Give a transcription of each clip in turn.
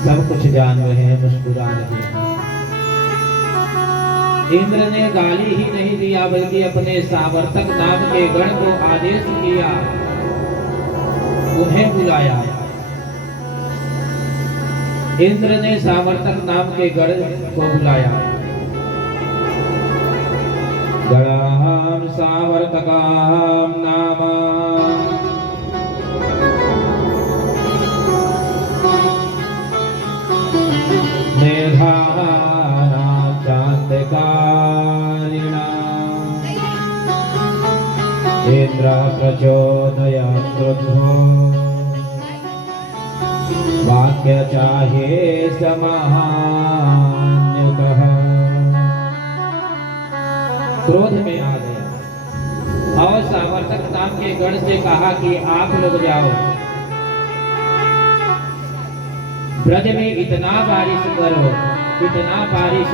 सब कुछ जान रहे हैं, मुस्कुरा रहे हैं। इंद्र ने गाली ही नहीं दिया बल्कि अपने सावर्तक नाम के गण को आदेश किया, उन्हें बुलाया। इंद्र ने सावर्तक नाम के गण को बुलाया। गणाम सावर्तकाम नाम मेधाना चांदकारिणा इंद्र प्रचोदयात् क्रुद्धो वाक्य चाहे समान्युतः। क्रोध में आ गया और सावर्तक नाम के गण से कहा कि आप लोग जाओ, ब्रज में इतना बारिश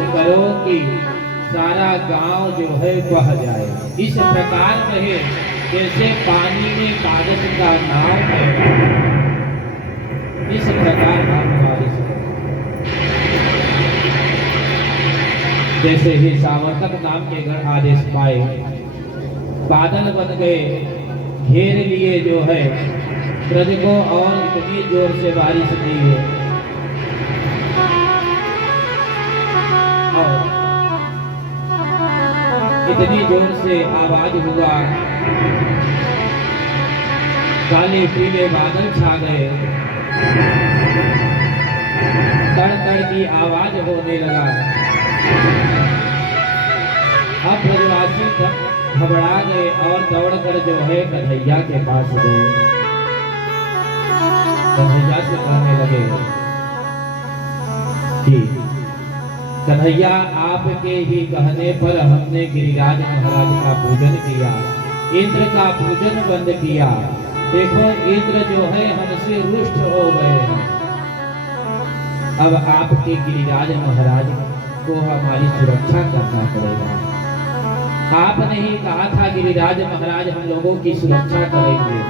करो कि सारा गांव जो है बह जाए। इस प्रकार रहे जैसे पानी में कागज का नाव है, इस प्रकार आप बारिश करो। जैसे ही सावर्तक नाम के गण आदेश पाए, बादल बन गए, घेर लिए जो है ब्रज को, और इतनी जोर से बारिश की है और इतनी जोर से आवाज हुआ, काले पीले बादल छा गए, तड़ तड़ की आवाज होने लगा। अब ब्रजवासी घबरा गए और दौड़कर जो है कन्हैया के पास गए। कन्हैया से कहने लगे कि कन्हैया, आपके ही कहने पर हमने गिरिराज महाराज का पूजन किया, इंद्र का पूजन बंद किया। देखो इंद्र जो है हमसे रुष्ट हो गए हैं। अब आपके गिरिराज महाराज को हमारी सुरक्षा करना पड़ेगा। आपने ही कहा था गिरिराज महाराज हम लोगों की सुरक्षा करेंगे।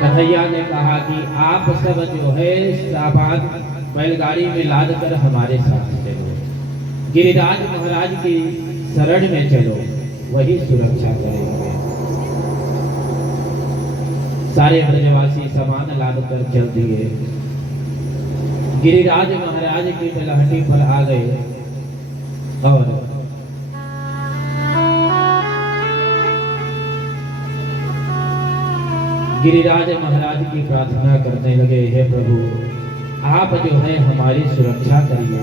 कन्हैया ने कहा कि आप सब जो है सामान बैलगाड़ी में लाद कर हमारे साथ चलो, गिरिराज महाराज की शरण में चलो, वही सुरक्षा करेंगे। सारे ब्रजवासी सामान लाद कर चल दिए, गिरिराज महाराज की तलहटी पर आ गए और गिरिराज महाराज की प्रार्थना करने लगे, हे प्रभु आप जो है हमारी सुरक्षा करिए।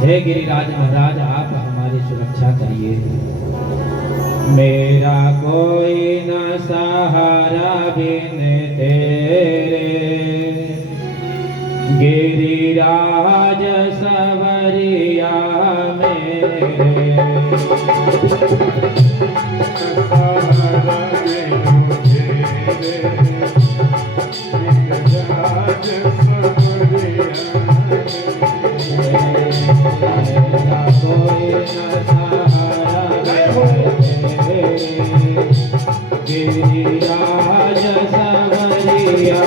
हे गिरिराज महाराज आप हमारी सुरक्षा करिए। मेरा कोई न सहारा बिन तेरे, गिरिराज सवरिया मेरे। गिरिराज सवरिया मेरा कोई न सहारा बिन तेरे, गिरिराज सवरिया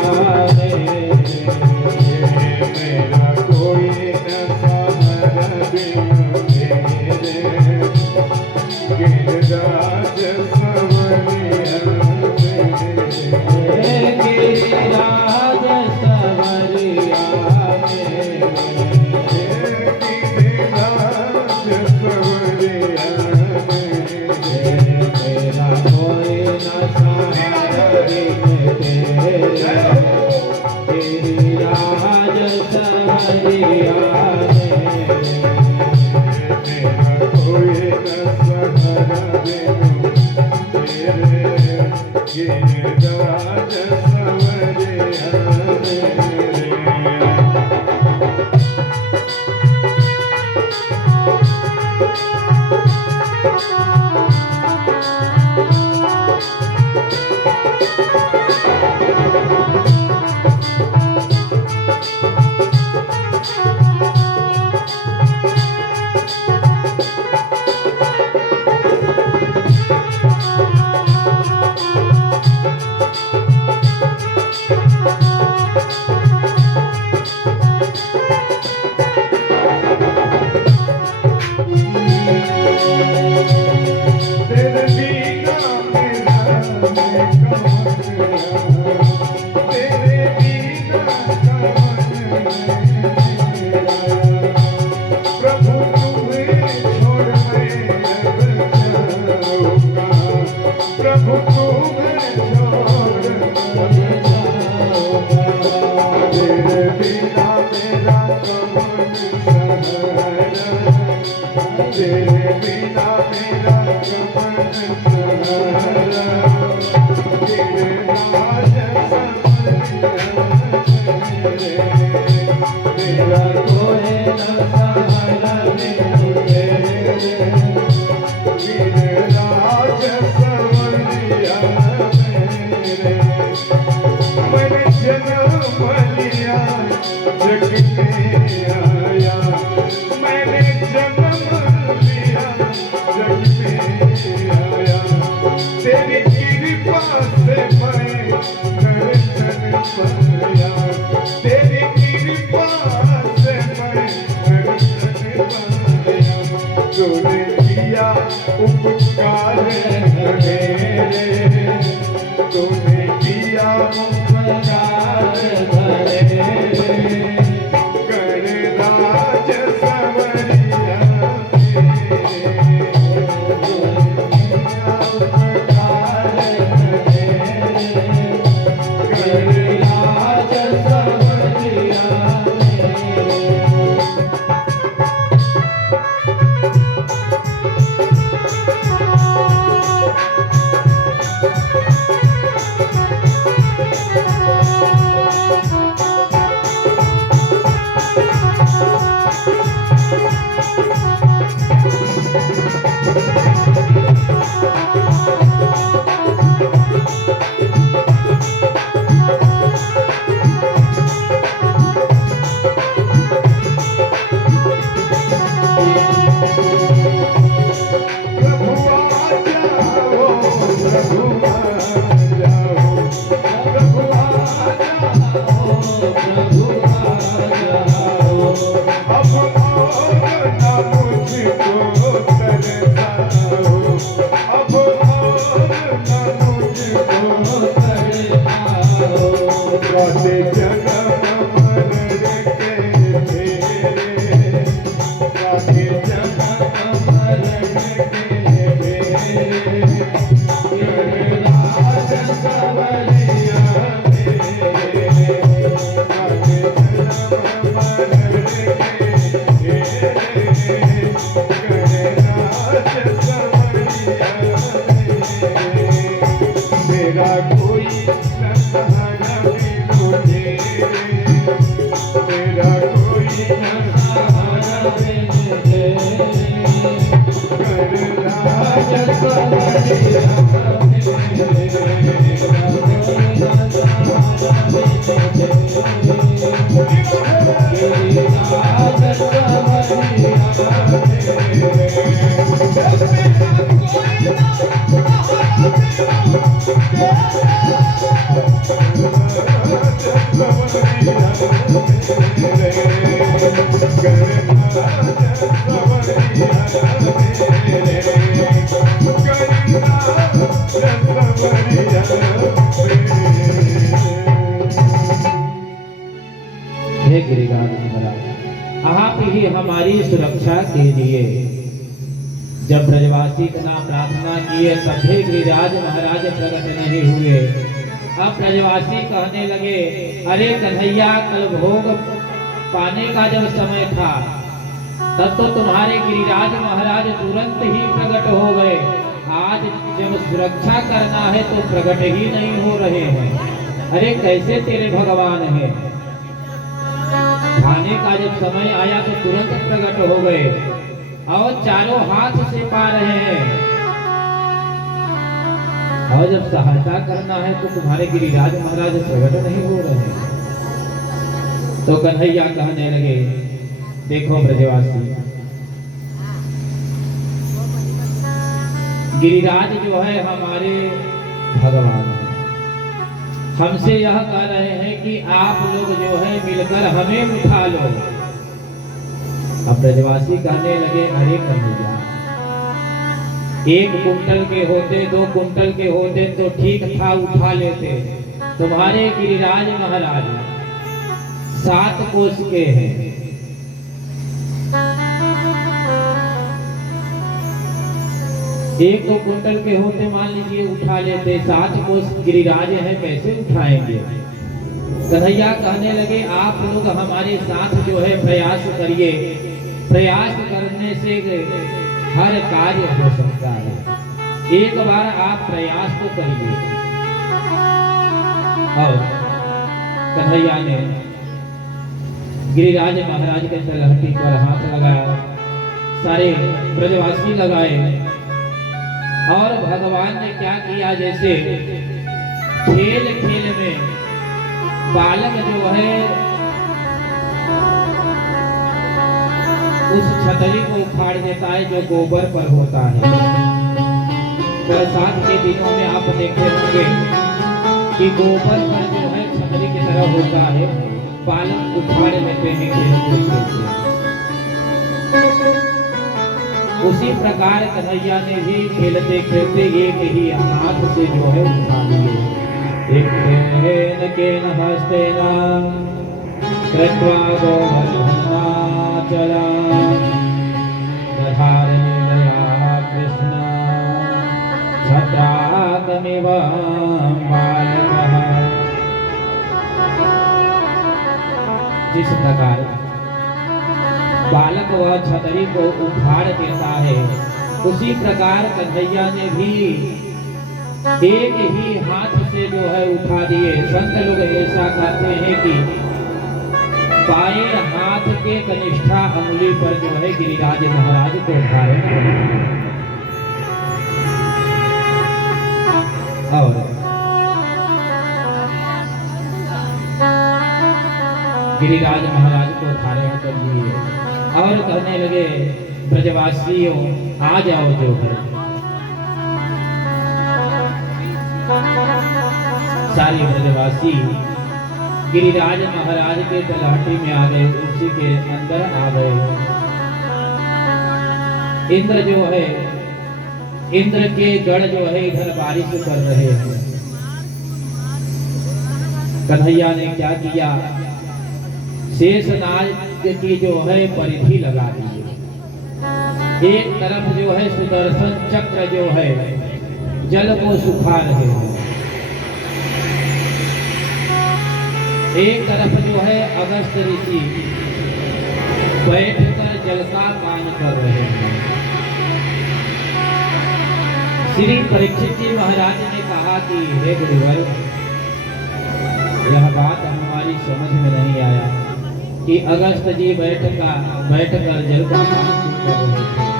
गिरिराज सवरिया मेरा कोई न सहारा बिन तेरे, गिरिराज सवरिया मेरा कोई न सहारा बिन तेरे, गिरिराज सवरिया प्रभु तुम्हें छोड़ तेरे बिना मेरा कौन सहारा, तेरे बिना मेरा कौन सहारा, तेरे राज मेरा कोई न सहारा मेरे राज सवरिया मेरे। मैंने जन्म लिया जग में आया, मैंने जन्म लिया जग में आया, तेरी कृपा से मैं दर्शन पाया, तेरी कृपा से मैं दर्शन पाया। तूने किया उपकार मेरे, तूने किया उपकार मेरे, कर राज सवरिया मेरा कोई न सहारा मुझे, मेरा कोई न सहारा मुझे, कर राज सवरिया हे गिरिराज महाराज, आप ही हमारी सुरक्षा के लिए जब ब्रजवासी इतना प्रार्थना किए तब भी गिरिराज महाराज प्रकट नहीं हुए। अब ब्रजवासी कहने लगे, अरे कन्हैया, कल भोग पाने का जब समय था तब तो तुम्हारे गिरिराज महाराज तुरंत ही प्रकट हो गए, आज जब सुरक्षा करना है तो प्रकट ही नहीं हो रहे हैं। अरे कैसे तेरे भगवान हैं? खाने का जब समय आया तो तुरंत प्रकट हो गए और चारों हाथ से पा रहे हैं, और जब सहायता करना है तो तुम्हारे गिरिराज महाराज प्रकट नहीं हो रहे हैं। तो कन्हैया कहने लगे, देखो ब्रजवासी, गिरिराज जो है हमारे भगवान हैं, हमसे यह कह रहे हैं कि आप लोग जो है मिलकर हमें उठा लो। अब ब्रजवासी कहने लगे, अरे कन्हैया, 1 कुंटल के होते 2 कुंटल के होते तो ठीक था, उठा लेते। तुम्हारे गिरिराज महाराज 7 कोस के हैं, एक दो कुंटल के होते मान लीजिए उठा लेते, 7 कोस गिरिराज है कैसे उठाएंगे। कन्हैया कहने लगे आप लोग हमारे साथ जो है प्रयास करिए, प्रयास करने से हर कार्य हो सकता है, एक बार आप प्रयास तो करिए। और कन्हैया ने गिरिराज महाराज के तलहटी पर हाथ लगाया, सारे ब्रजवासी लगाए और भगवान ने क्या किया, जैसे खेल खेल में बालक जो है उस छतरी को उखाड़ देता है जो गोबर पर होता है। बरसात के दिनों में आप देखे होंगे कि गोबर पर जो है छतरी की तरह होता है, बालक उखाड़ लेते हैं खेलते। उसी प्रकार कन्हैया ने भी खेलते खेलते एक ही हाथ से जो है उठा लिए। केन हस्तेन कृत्वा गोवर्धनाचलं दधारलीलया कृष्ण छत्राकमिव बालकः। जिस प्रकार बालक वह छतरी को उखाड़ देता है, उसी प्रकार कन्हैया ने भी एक ही हाथ से जो है उठा दिए। संत लोग ऐसा कहते हैं कि बाएं हाथ के कनिष्ठा अंगुली पर जो है गिरिराज महाराज को धारण किया। और गिरिराज महाराज को धारण कर लिए और कहने लगे ब्रजवासियों आ जाओ जो है। सारे ब्रजवासी गिरिराज महाराज के तलहटी में आ गए, उसी के अंदर आ गए। इंद्र जो है, इंद्र के गढ़ जो है इधर बारिश कर रहे हैं। कन्हैया ने क्या किया, शेषनाग की जो है परिधि लगा दी। एक तरफ जो है सुदर्शन चक्र जो है जल को सुखा रहे हैं, एक तरफ जो है अगस्त ऋषि बैठकर जल का पान कर रहे हैं। श्री परीक्षित जी महाराज ने कहा कि हे गुरुवर, यह बात हमारी समझ में नहीं आया कि अगस्त जी बैठकर जल का पान कर रहे थे।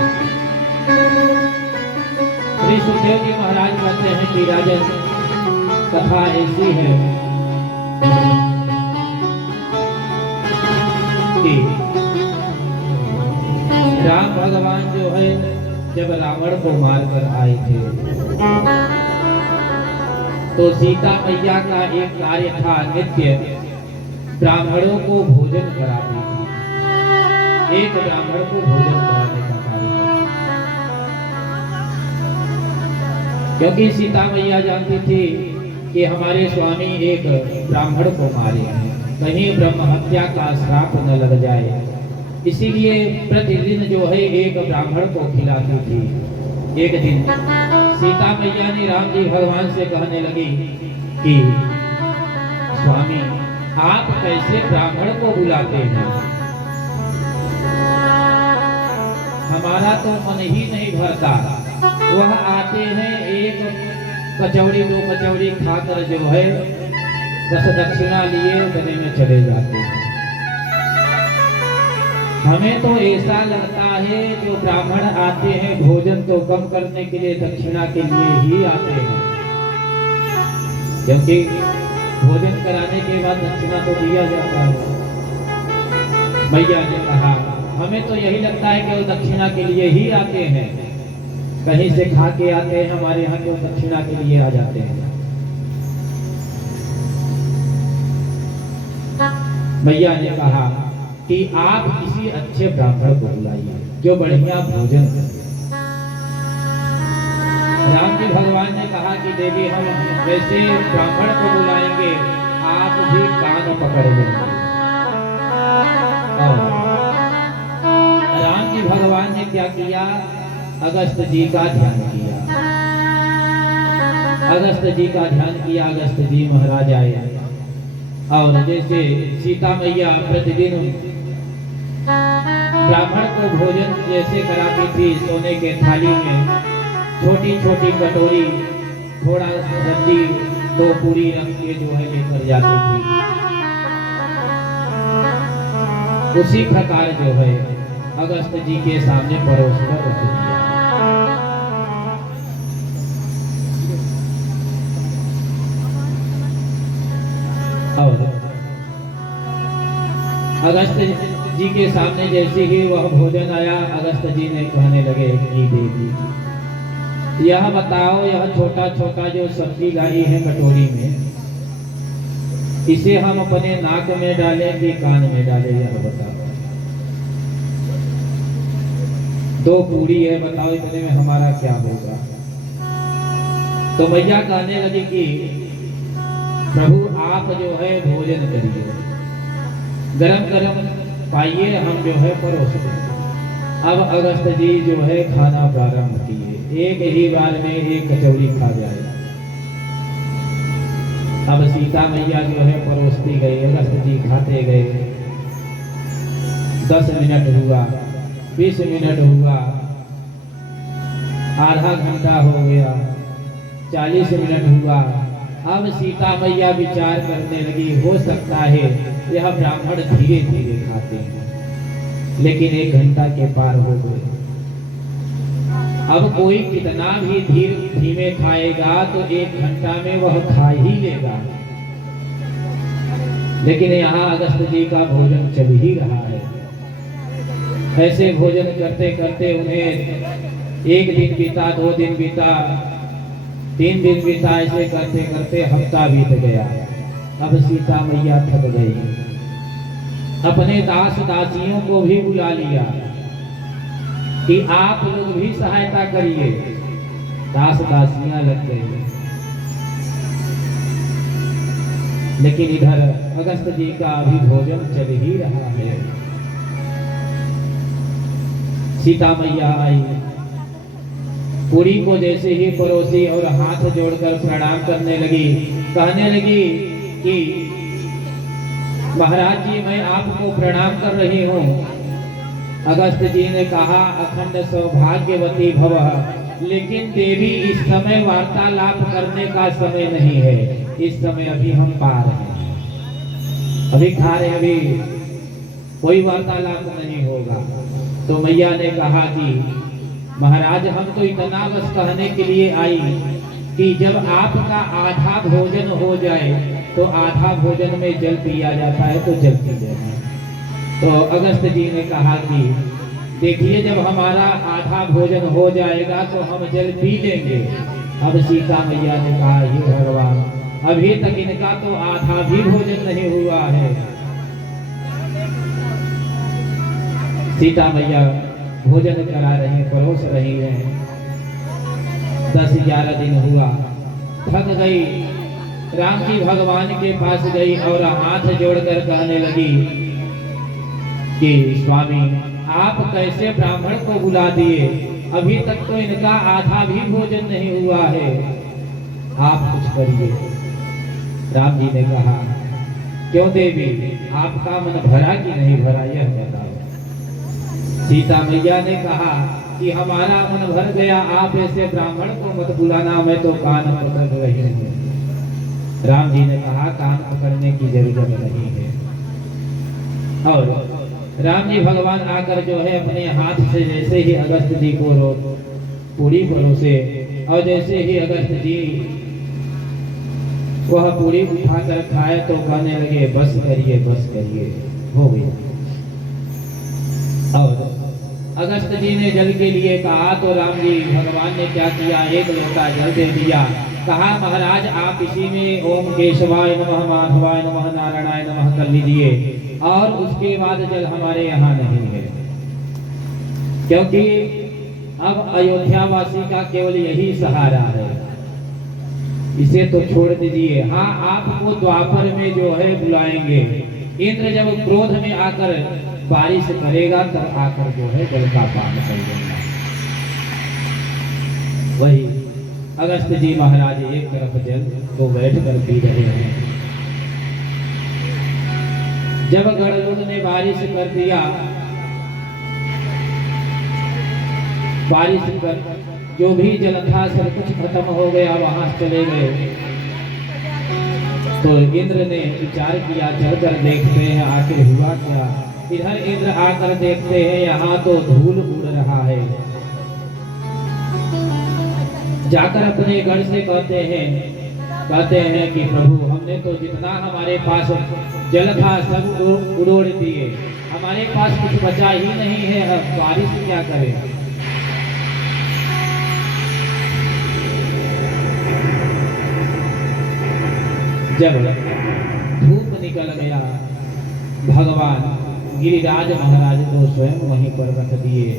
श्री सुखदेव जी महाराज कहते हैं कि राजन, कथा ऐसी है कि राम भगवान जो है जब रावण को मारकर आए थे तो सीता मैया का एक कार्य था, नित्य ब्राह्मणों को भोजन कराती थी। एक ब्राह्मण को भोजन कराने का कार्य, क्योंकि सीता मैया जानती थी कि हमारे स्वामी एक ब्राह्मण को मारे हैं, कहीं ब्रह्म हत्या का श्राप न लग जाए, इसीलिए प्रतिदिन जो है एक ब्राह्मण को खिलाती थी। एक दिन सीता मैया ने राम जी भगवान से कहने लगी कि स्वामी आप कैसे ब्राह्मण को बुलाते हैं, हमारा तो मन ही नहीं भरता। वह आते हैं एक कचौड़ी दो कचौड़ी खाकर जो है दस दक्षिणा लिए गले में चले जाते हैं। हमें तो ऐसा लगता है जो ब्राह्मण आते हैं भोजन तो कम करने के लिए, दक्षिणा के लिए ही आते हैं, क्योंकि भोजन कराने के बाद दक्षिणा तो दिया जाता है। मैया ने कहा हमें तो यही लगता है कि वो दक्षिणा के लिए ही आते हैं, कहीं से खा के आते हैं हमारे यहाँ के दक्षिणा के लिए आ जाते हैं। मैया ने कहा कि आप किसी अच्छे ब्राह्मण को बुलाइए जो बढ़िया भोजन करे। राम जी भगवान ने कहा कि देवी हम वैसे ब्राह्मण को बुलाएंगे, आप भी कान पकड़ लेंगे। और राम जी भगवान ने क्या किया, अगस्त जी का ध्यान किया। अगस्त जी का ध्यान किया, अगस्त जी महाराज आए और जैसे सीता मैया प्रतिदिन ब्राह्मण को भोजन जैसे कराती थी, सोने के थाली में छोटी छोटी कटोरी, थोड़ा सब्जी, 2 पूरी रख के जो है लेकर जाती थी, उसी प्रकार जो है अगस्त जी के सामने परोस कर रख दिया। और अगस्त जी के सामने जैसे ही वह भोजन आया, अगस्त जी ने कहने लगे कि देवी, यह बताओ, यह छोटा छोटा जो सब्जी लाई है कटोरी में, इसे हम अपने नाक में डालें कि कान में डालें, यह बताओ। 2 पूरी है, बताओ इतने में हमारा क्या होगा। तो मैया कहने लगी कि प्रभु आप जो है भोजन करिए, गरम गरम पाइए, हम जो है परोस दें। अब अगस्त जी जो है खाना प्रारंभ किए, एक ही बार में 1 कचौड़ी खा जाए। अब सीता मैया जो है परोसती गई, अगस्त जी खाते गए। 10 मिनट हुआ, 20 मिनट हुआ, आधा घंटा हो गया, 40 मिनट हुआ। अब सीता मैया विचार करने लगी, हो सकता है यह ब्राह्मण धीरे धीरे खाते हैं, लेकिन 1 घंटा के पार हो गए। अब कोई कितना भी धीमे खाएगा तो 1 घंटा में वह खा ही लेगा, लेकिन यहाँ अगस्त जी का भोजन चल ही रहा है। ऐसे भोजन करते करते उन्हें 1 दिन बीता, 2 दिन बीता, 3 दिन बीता, ऐसे करते करते हफ्ता बीत गया। अब सीता मैया थक गई, अपने दास दासियों को भी बुला लिया कि आप लोग भी सहायता करिए। दास दासियां लग गई, लेकिन इधर अगस्त जी का अभी भोजन चल ही रहा है। सीता मैया आई, पूरी को जैसे ही परोसी और हाथ जोड़कर प्रणाम करने लगी, कहने लगी कि महाराज जी मैं आपको प्रणाम कर रही हूँ। अगस्त जी ने कहा अखंड सौभाग्यवती भवः, लेकिन देवी इस समय वार्तालाप करने का समय नहीं है, इस समय अभी हम पार हैं, अभी खा रहे, अभी कोई वार्तालाप नहीं होगा। तो मैया ने कहा कि महाराज हम तो इतना बस कहने के लिए आई कि जब आपका आधा भोजन हो जाए तो आधा भोजन में जल पिया जाता है, तो जल पी लेना। तो अगस्त जी ने कहा कि देखिए जब हमारा आधा भोजन हो जाएगा तो हम जल पी लेंगे। अब सीता मैया ने कहा हे भगवान, अभी तक इनका तो आधा भी भोजन नहीं हुआ है। सीता मैया भोजन करा रही, परोस रही है। 10-11 दिन हुआ, थक गई, राम जी भगवान के पास गई और हाथ जोड़कर कहने लगी कि स्वामी आप कैसे ब्राह्मण को बुला दिए, अभी तक तो इनका आधा भी भोजन नहीं हुआ है, आप कुछ करिए। राम जी ने कहा क्यों देवी, आपका मन भरा कि नहीं भरा, यह बताओ। सीता मैया ने कहा कि हमारा मन भर गया, आप ऐसे ब्राह्मण को मत बुलाना, मैं तो कान पकड़ रही हूँ। राम जी ने कहा कान पकड़ने की जरूरत नहीं है। और राम जी भगवान आकर जो है अपने हाथ से जैसे ही अगस्त जी को पूरी परोसे, और जैसे ही अगस्त जी वह पूरी उठाकर खाए तो कहने लगे बस करिए, बस करिए, हो गया। और अगस्त जी ने जल के लिए कहा तो राम जी भगवान ने क्या किया, 1 लोटा जल दे दिया। कहा महाराज आप इसी में ओम केशवाय नमः, माधवाय नमः, नारायणाय नमः कर लीजिए, और उसके बाद जल हमारे यहाँ नहीं है, क्योंकि अब अयोध्या वासी का केवल यही सहारा है, इसे तो छोड़ दीजिए। हाँ आपको द्वापर में जो है बुलाएंगे, इंद्र जब क्रोध में आकर बारिश करेगा तब आकर जो है जल का पान कर देगा। वही अगस्त जी महाराज एक तरफ जल को बैठ कर पी रहे हैं। जब गरुड़ ने बारिश कर दिया, बारिश कर जो भी जल था सब कुछ खत्म हो गया, वहां चले गए। तो इंद्र ने विचार किया, चलकर देखते हैं आखिर हुआ क्या। इधर इंद्र आकर देखते हैं यहाँ तो धूल उड़ रहा है। जाकर अपने गढ़ से कहते हैं कि प्रभु हमने तो जितना हमारे पास जल था सब उड़ोड़ दिए, हमारे पास कुछ बचा ही नहीं है, अब बारिश क्या करें। जब धूप निकल गया, भगवान गिरिराज महाराज को स्वयं वहीं पर रख दिए।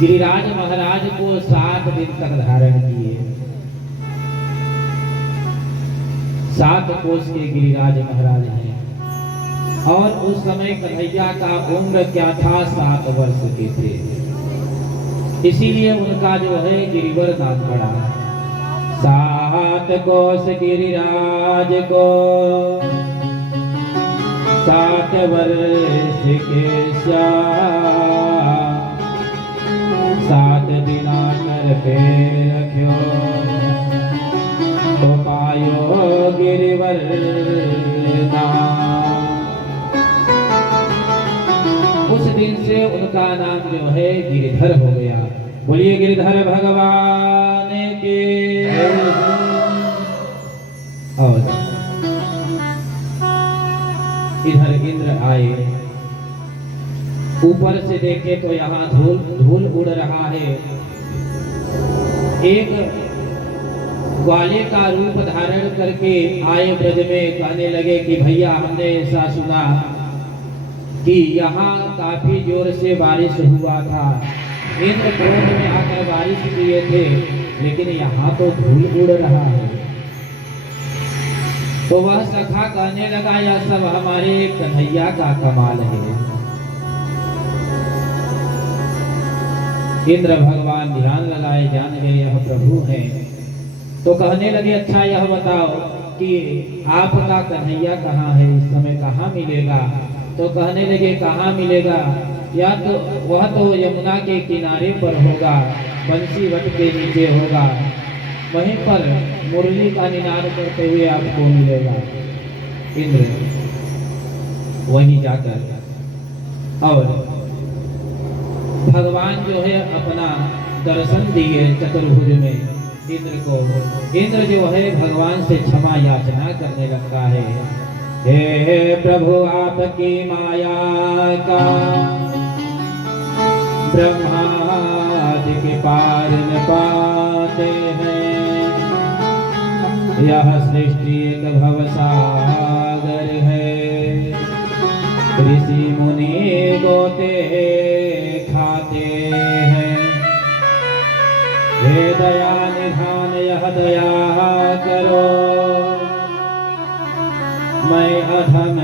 गिरिराज महाराज को 7 दिन तक धारण किए। 7 कोस के गिरिराज महाराज हैं और उस समय कन्हैया का उम्र क्या था, 7 वर्ष के थे। इसीलिए उनका जो है गिरिवर नाम पड़ा। 7 कोस गिरिराज को 7 वर्ष के श्याम, 7 दिना कर पे रख्यो तो पायो गिरिवर नाम। उस दिन से उनका नाम जो है गिरिधर हो गया। बोलिए गिरिधर भगवान के। और इधर इंद्र आए, ऊपर से देखे तो यहाँ धूल उड़ रहा है। एक ग्वाले का रूप धारण करके आए ब्रज में, कहने लगे कि भैया हमने ऐसा सुना कि यहाँ काफी जोर से बारिश हुआ था, इंद्र क्रोध में आकर बारिश किए थे, लेकिन यहाँ तो धूल उड़ रहा है। तो वह सखा कहने लगा यह सब हमारे कन्हैया का कमाल है। इंद्र भगवान ध्यान लगाए, जान गए यह प्रभु हैं। तो कहने लगे अच्छा यह बताओ कि आपका कन्हैया कहाँ है, इस समय कहाँ मिलेगा। तो कहने लगे कहाँ मिलेगा, या तो वह तो यमुना के किनारे पर होगा, बंसी वट के नीचे होगा, वहीं पर मुरली का निनाद करते हुए आपको मिलेगा। इंद्र वहीं जाकर और भगवान जो है अपना दर्शन दिए चतुर्भुज में इंद्र को। इंद्र जो है भगवान से क्षमा याचना करने लगता है, हे प्रभु आपकी माया का ब्रह्मादि के पार न पाते हैं, यह सृष्टि एक भवसागर है, ऋषि मुनि गोते खाते हैं, हे दया निधान यह दया करो, मैं अधम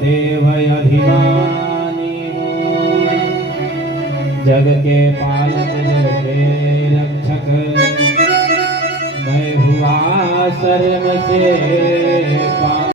देव अभिमानी हूँ, जग के पालक जग के रक्षक, मैं हुआ शर्म से